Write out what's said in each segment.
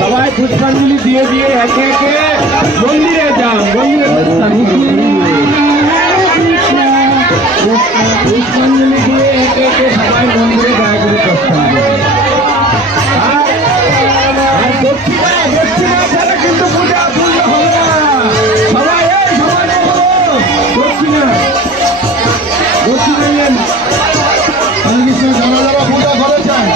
সবাই পুষ্পাঞ্জলি দিয়ে দিয়ে একে একে মন্দিরে যান, পুষ্পাঞ্জলি দিয়ে একে একে সবাই মন্দিরে দয়া করে প্রস্থান আর দক্ষিণা ছাড়া কিন্তু পূজা পূজা হবে না। সবাই সবাই দক্ষিণা যারা যারা পূজা করেছেন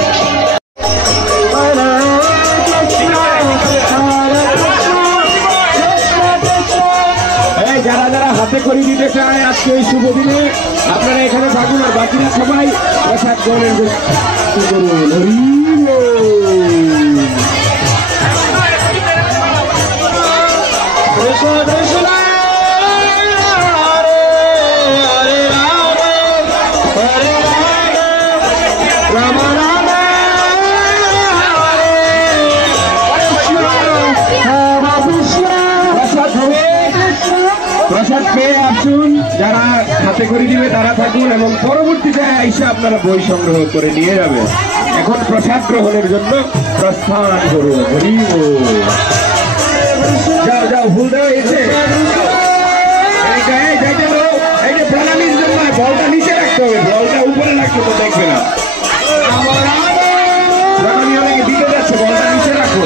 যারা যারা হাতে করে দিতে চায় আজকে এই শুভ দিনে আপনারা এখানে থাকুন আর বাকিরা সবাই প্রসাদ গ্রহণের প্রসাদ পেয়ে আসুন, যারা হাতে করে দিবে তারা থাকুন এবং পরবর্তীতে এসে আপনারা বই সংগ্রহ করে নিয়ে যাবেন। এখন প্রসাদ গ্রহণের জন্য প্রস্থান করুন। যাও যাও, ভুল দেওয়া হয়েছে। এই যে প্রণালীর জন্য বলটা নিচে রাখতে হবে, বলটা উপরে রাখতে তো দেখবে না। প্রণালী অনেকে দিতে যাচ্ছে, বলটা নিচে রাখো।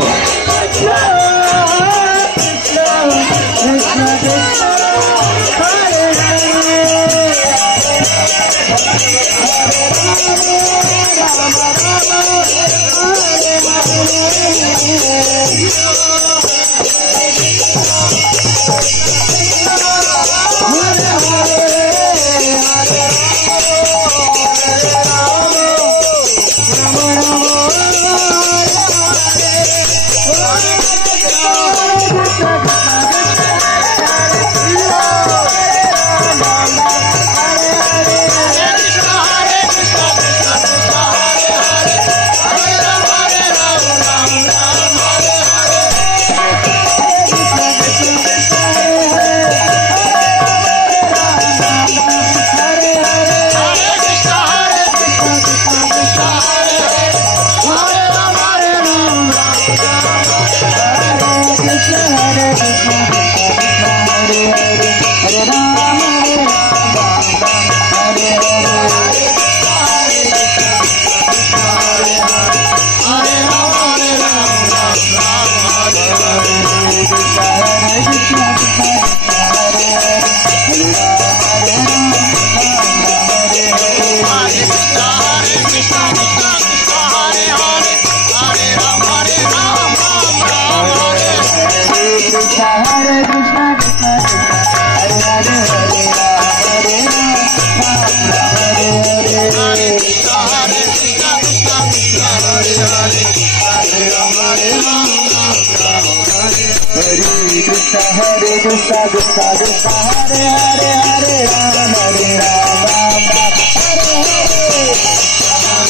Hare Krishna Krishna Krishna Hare Hare Hare Ram Hare Ram Ram Ram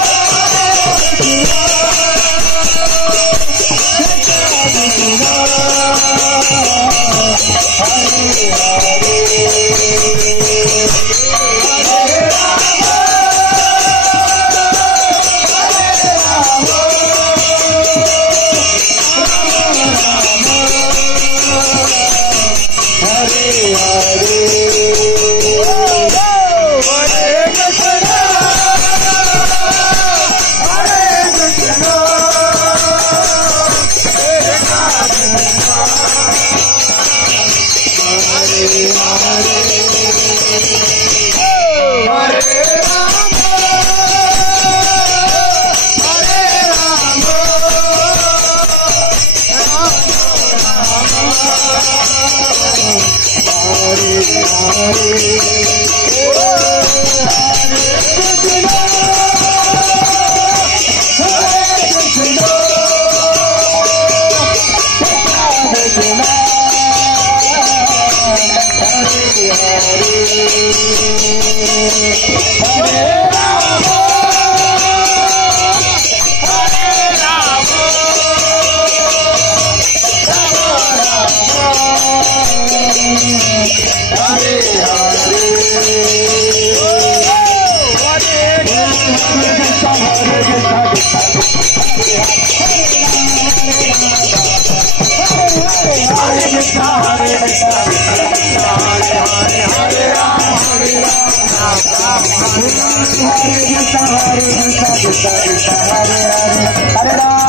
Hare Hare Hare Rama